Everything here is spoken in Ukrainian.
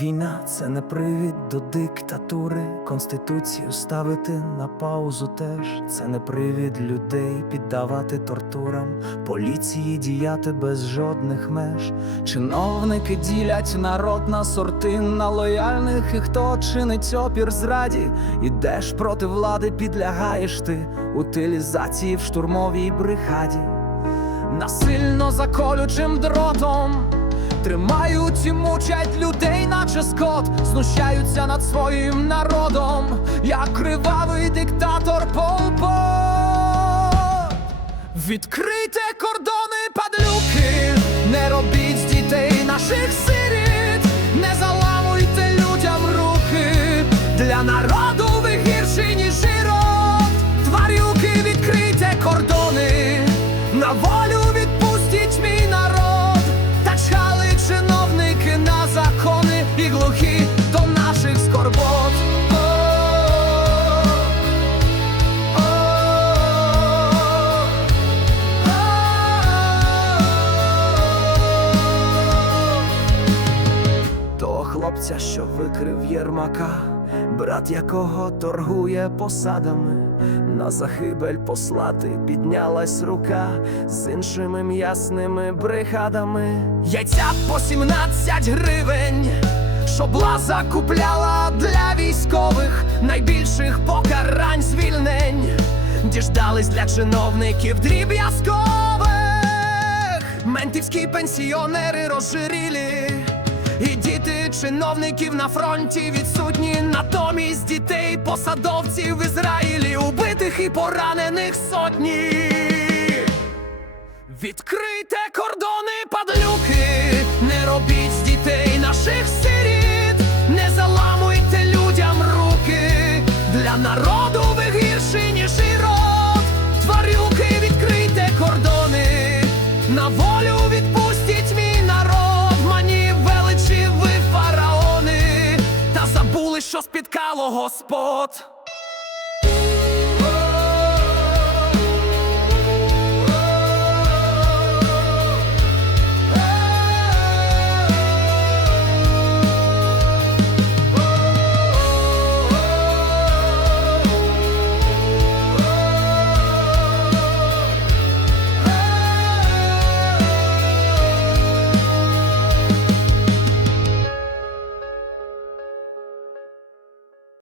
Війна це не привід до диктатури, конституцію ставити на паузу теж. Це не привід людей піддавати тортурам, поліції діяти без жодних меж. Чиновники ділять народ на сорти, на лояльних і хто чинить опір зраді. Ідеш проти влади, підлягаєш ти утилізації в штурмовій бригаді. Насильно заколючим дротом Тримають і мучать людей, наче скот, знущаються над своїм народом, як кривавий диктатор Пол Пот. Відкрийте кордони, падлюки, не робіть з дітей наших хлопця, що викрив Єрмака, брат якого торгує посадами, на загибель послати піднялась рука з іншими м'ясними бригадами. Яйця по 17 гривень, щоб лаза купляла для військових найбільших покарань звільнень, діждались для чиновників дріб'язкових. Ментівські пенсіонери розжирілі. І діти чиновників на фронті відсутні, натомість дітей посадовців в Ізраїлі, убитих і поранених сотні. Відкрийте кордони, падлюки, не робіть з дітей наших сиріт, не заламуйте людям руки, для народу спіткало Господь.